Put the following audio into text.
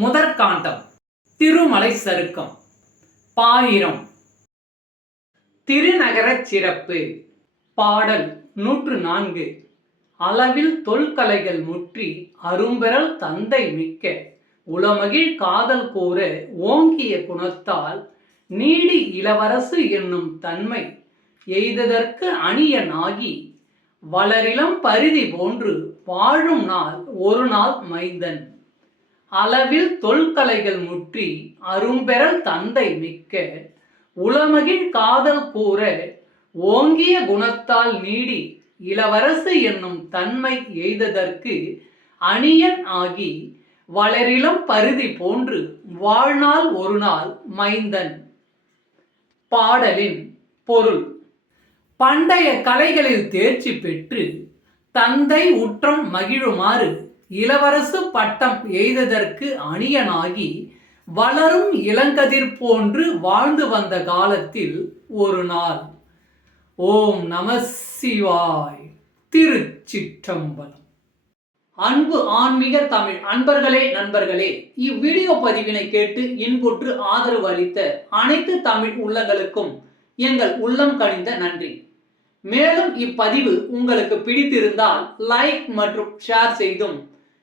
முதற்காண்டம் திருமலை சருக்கம் பாயிரம். திருநகரச் சிறப்பு பாடல் நூற்று நான்கு. அளவில் தொல்கலைகள் முற்றி அரும்பெறல் தந்தை மிக்க. உளமகிழ் காதல் கூற ஓங்கிய குணத்தால் நீடி இளவரசு என்னும் தன்மை. எய்ததற்கு அணியனாகி வளரிளம் பரிதி போன்று வாழும் நாள் ஒரு நாள் மைந்தன். அளவில் தொல்கலைகள் முற்றி அரும்பெறல் தந்தை மிக்க உளமகிழ் காதல் கூற ஓங்கிய குணத்தால் நீடி இளவரசு என்னும் தன்மை எய்ததற்கு அணியன் ஆகி வளரிளம் பருதி போன்று வாழ்நாள் ஒரு நாள் மைந்தன். பாடலின் பொருள். பண்டைய கலைகளில் தேர்ச்சி பெற்று தந்தை உற்றம் மகிழுமாறு இளவரசு பட்டம் எய்ததற்கு அணியனாகி வளரும் இளங்கதிர் போன்று வாழ்ந்து வந்த காலத்தில் ஒரு நாள் ஓம் நம சிவாய் திருச்சிற்றம்பலம். அன்பு ஆன்மீக தமிழ் அன்பர்களே நண்பர்களே இவ்வீடியோ பதிவினை கேட்டு இன்புற்று ஆதரவு அளித்த அனைத்து தமிழ் உள்ளங்களுக்கும் எங்கள் உள்ளம் கணிந்த நன்றி. மேலும் இப்பதிவு உங்களுக்கு பிடித்திருந்தால் லைக் மற்றும் ஷேர் செய்தும்